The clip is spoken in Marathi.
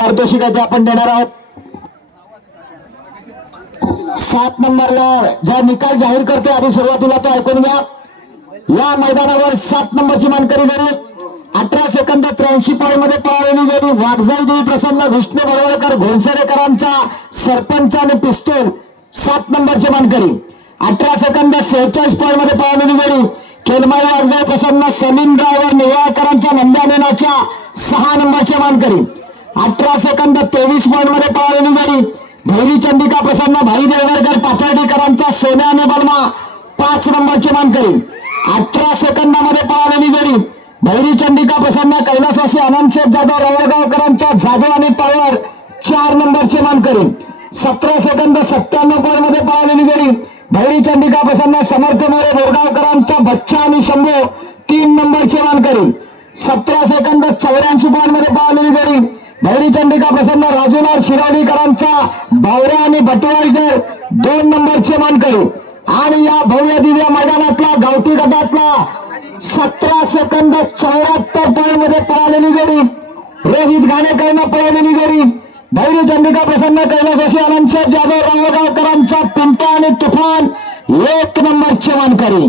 पारितोषिकाचे आपण देणार आहोत. सात नंबरला ज्या निकाल जाहीर करते आधी सुरुवातीला तो ऐकून घ्या. या मैदानावर सात नंबरची मानकरी झाली अठरा सेकंद त्र्याऐंशी पॉईंटमध्ये पळालेली जरी वाघजाई देवी प्रसन्न विष्णू बरोळकर घोणसरेकरांचा सरपंच आणि पिस्तूल सात नंबरची मानकरी. अठरा सेकंद सेहेचाळीस पॉईंटमध्ये पळालेली जरी खेलमाई वाघजाई प्रसन्न सलीम ड्रायव्हर निवाळकरांच्या नंद्यानेनाच्या सहा नंबरची मानकरी. अठरा सेकंद तेवीस पॉईंटमध्ये पळालेली जरी भैरी चंडिका प्रसन्न भाई देवरकर पाथर्डीकरांचा सोन्या आणि बलमा पाच नंबरची मान करीन अठरा सेकंदामध्ये पळालेली जरी भैरी चंडिका प्रसन्न कैलासाशी अनंतशेठ जाधव रवळगावकरांचा जाधव आणि पवार चार नंबरचे मानकरी. सतरा सेकंद सत्त्याण्णव पॉईंटमध्ये पळालेली जरी भैरी चंडिका प्रसन्न समर्थ मोरे बोरगावकरांचा बच्चा आणि शंभू तीन नंबरचे मानकरी. सतरा सेकंद चौऱ्याऐंशी पॉईंटमध्ये पळालेली जरी भैरी चंडिका प्रसन्न राजूलाल शिरोलीकरांचा बावऱ्या आणि बटवायझर दोन नंबरचे मानकरी. आणि या भव्य दिव्य मैदानातला गावठी गटातला सतरा सेकंद चौऱ्याहत्तर पॉईंटमध्ये पळालेली जरी रोहित घाणेकरनं पळालेली जरी भैरी चंडिका प्रसन्न कैलासाशी अनंत जाधव रावगावकरांचा पिंटा आणि तुफान एक नंबरचे मानकरी.